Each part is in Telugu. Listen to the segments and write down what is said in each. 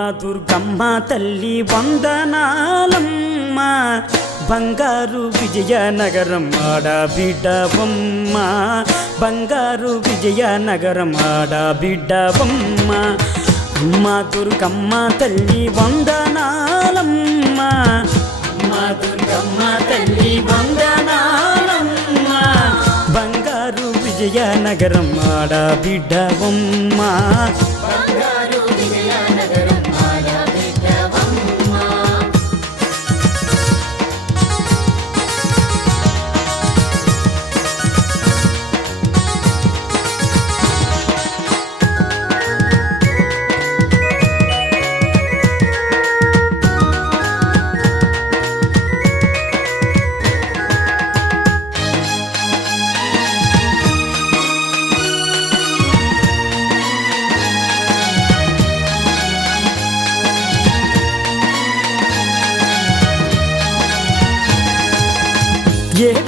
దుర్గమ్మ తల్లి వందనాలమ్మ బంగారు విజయనగరం ఆడబిడ్డవమ్మ బంగారు విజయనగరం ఆడబిడ్డవమ్మ అమ్మ దుర్గమ్మ తల్లి వందనాలమ్మ అమ్మ దుర్గమ్మ తల్లి వందనాలమ్మ బంగారు విజయనగరం ఆడబిడ్డవమ్మ బంగారు విజయనగరం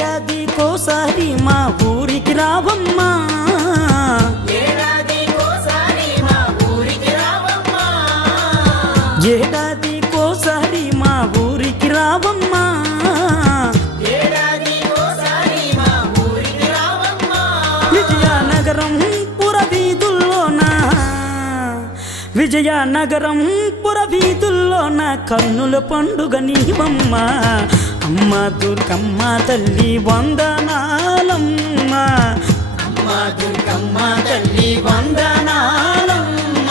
ఏడాదికోసారి మా ఊరికి రావమ్మా ఏడాదికోసారి మా ఊరికి రావమ్మా ఏడాదికోసారి మా ఊరికి రావమ్మా ఏడాదికోసారి మా ఊరికి రావమ్మా విజయనగరం పురవీధుల్లోన విజయనగరం పురవీధుల్లోన కన్నుల పండుగ నీవమ్మ అమ్మ దుర్గమ్మ తల్లి వందనాలమ్మ అమ్మ దుర్గమ్మ తల్లి వందనాలమ్మ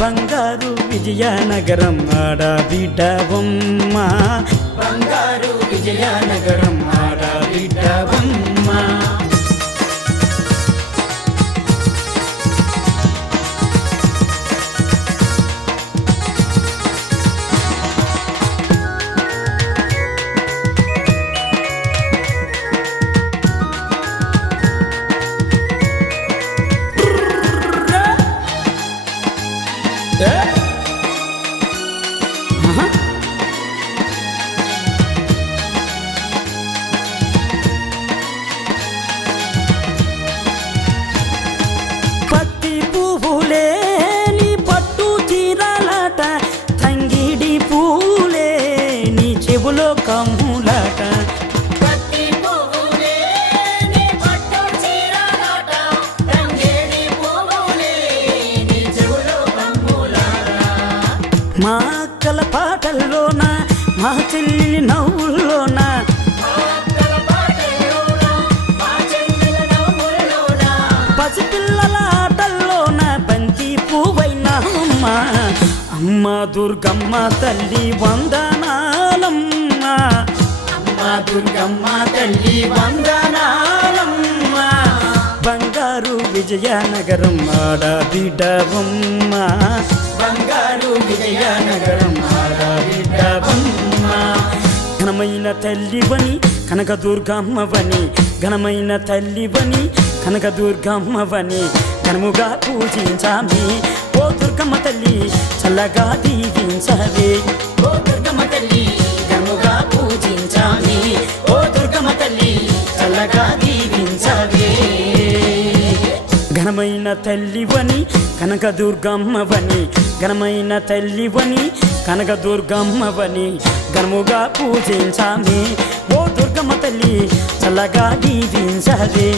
బంగారు విజయనగరం ఆడబిడ్డవమ్మ బంగారు విజయనగరం ఆడబిడ్డవమ్మ పత్తి పువ్వులే నీ పట్టు చీరలాట తంగిడి పూలే నీ చెవులో కమ్ములాట పత్తి పువ్వులే నీ పట్టు చీరలాట తంగిడి పూలే నీ చెవులో కమ్ములాట మా అక్కల పాటల్లోన మా చెల్లి నవ్వుల్లోన పసిపిల్లల ఆటల్లోన బంతి పువ్వైనామమ్మ అమ్మ దుర్గమ్మ తల్లి వందనాలమ్మ అమ్మ దుర్గమ్మ తల్లి వందనాలమ్మ బంగారు విజయనగరం ఆడబిడ్డవమ్మ బంగారు విజయనగరం ఆడబిడ్డవమ్మ ఘనమైన తల్లివని కనకదుర్గమ్మవని ఘనమైన తల్లివని కనకదుర్గమ్మవని ఘనముగా పూజించామి ఓ దుర్గమ్మ తల్లి చల్లగా దీవించవే ఓ దుర్గమ్మ తల్లి ఘనముగా పూజించామి ఓ దుర్గమ్మ తల్లి చల్లగా దీవించవే ఘనమైన తల్లివని కనకదుర్గమ్మవని ఘనమైన తల్లివని కనకదుర్గమ్మవని ఘనముగా పూజించామి ఓ దుర్గమ్మ తల్లి చల్లగా దీవించవే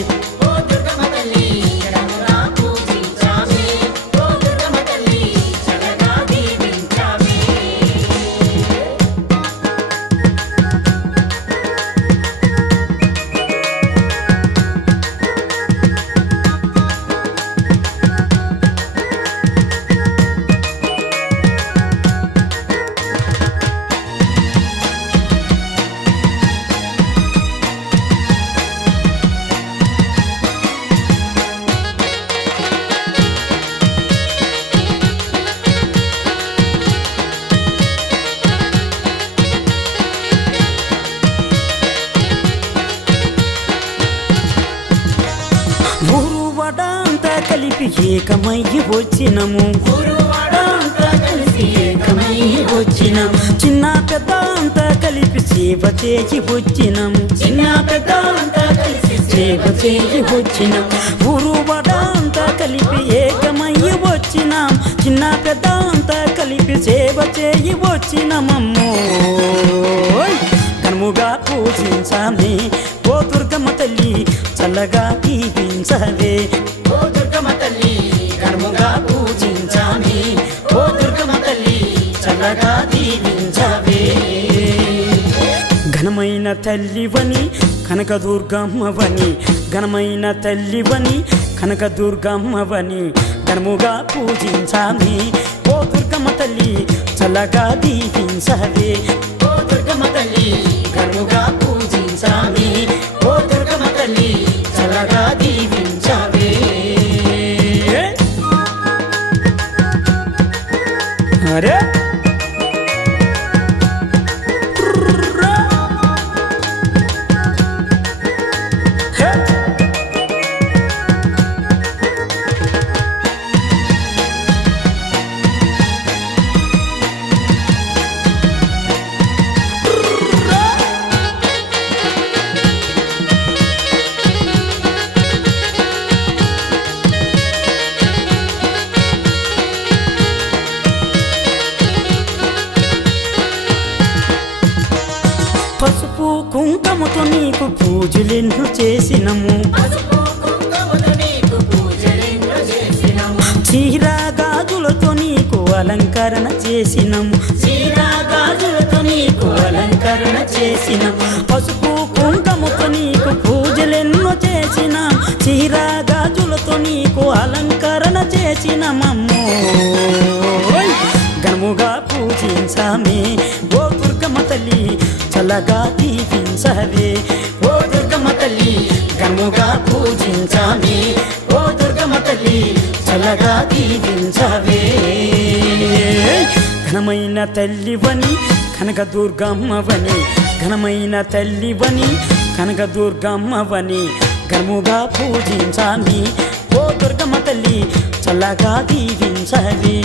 ఊరువాడంతా కలిపి ఏకమయ్యి వచ్చినము ఊరువాడంతా కలిసి ఏకమయ్యి వచ్చినము చిన్న పెద్ద అంతా కలిపి సేవ చేసి వచ్చినము చిన్న పెద్ద అంతా కలిసి సేవ చేసి వచ్చినాం. ఊరు బడ అంతా కలిపి ఏకమయ్యి వచ్చినాం. చిన్న పెద్ద అంతా కలిపి వచ్చినమమ్మో ఘనముగా పూజించామే ఓ దుర్గమ్మ తల్లి చల్లగా దీవించవే ఓ దుర్గమ్మ తల్లి ఘనముగా పూజించామే ఓ దుర్గమ్మ తల్లి చల్లగా దీవించవే ఘనమైన తల్లివని కనకదుర్గమ్మవని ఘనమైన తల్లివని కనకదుర్గమ్మవని ఘనముగా పూజించామే ఓ దుర్గమ్మ తల్లి చల్లగా దీవించవే ఓ దుర్గమ్మ తల్లి ఘనముగా పూజించామే ఓ దుర్గమ్మ తల్లి చల్లగా దీవించవే అరే పసుపు కుంకుమతో నీకు పూజలెన్నో చేసినము చీరా గాజులతో నీకు అలంకరణ చేసినము చీరా గాజులతో నీకు అలంకరణ చేసినము పసుపు కుంకుమతో నీకు పూజలెన్నో చేసినాం చీరా గాజులతో నీకు అలంకరణ చేసినమమ్మో ఘనముగా పూజించామే ఓ దుర్గమ్మ తల్లి చల్లగా దీవించవే ఓ దుర్గమ్మ తల్లి ఘనముగా పూజించామే ఓ దుర్గమ్మ తల్లి చల్లగా దీవించవే ఘనమైన తల్లివని కనకదుర్గమ్మవని ఘనమైన తల్లివని కనకదుర్గమ్మవని ఘనముగా పూజించామే ఓ దుర్గమ్మ తల్లి చల్లగా దీవించవే